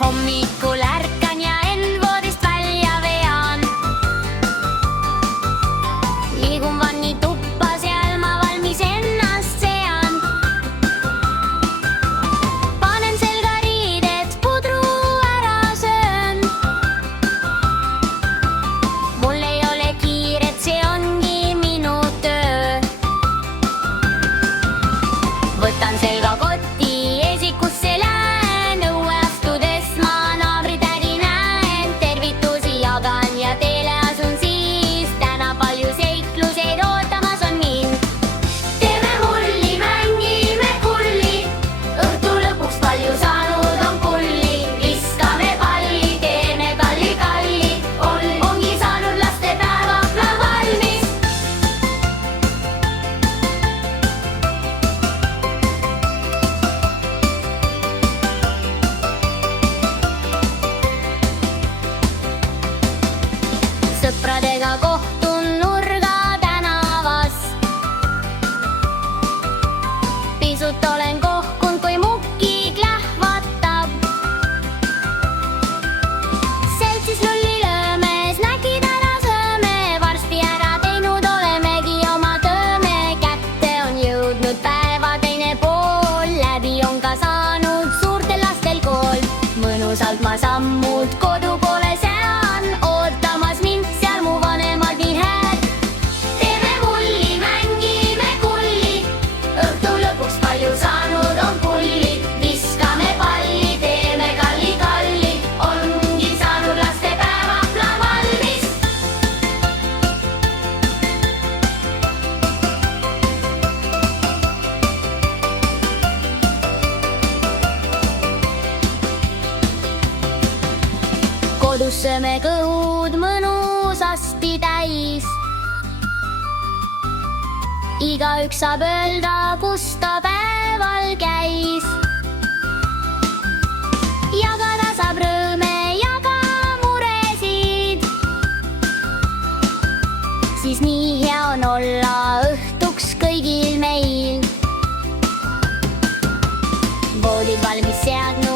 hommikul ärkan ja end voodist välja vean. Liigun vannituppa, seal ma valmis ennast sean. Panen selga riided, pudru ära söön. Mul ei ole kiiret, see ongi minu töö. Võtan selga koti, esikusse lähen, õue astudes ma naabritädi näen. Tervitusi jagan ja teele asun siis, täna palju seikluseid ootamas on mind. Teeme mulli, mängime kulli, õhtu lõpuks palju saanud on kulli. Viskame palli, teeme kalli-kalli, ongi saanud lastepäevapla valmis. Sõpradega kohtun nurga tänavas. Pisut olen kohkunud, kui muki klähvatab. Seltsis lulli löömes nägi täna sööme, varsti ära teinud olemegi oma töö. Me kätte on jõudnud päeva teine pool, läbi on ka saanud suurtel lastel kool. Mõnusalt ma sammud kodu poole sean, ootamas mind seal mu vanemad nii hääd. Teeme mulli, mängime kulli, õhtu lõpuks palju saanud on kulli. Viskame palli, teeme kalli-kalli, ongi saanud lastepäevapla valmis. Kodus sööme kõhud mõnusasti täis. Igaüks saab öelda, kus ta päeval käis. Jagada saab rõõme ja ka muresid, siis nii hea on olla õhtuks kõigil meil. Voodid valmis seadnud.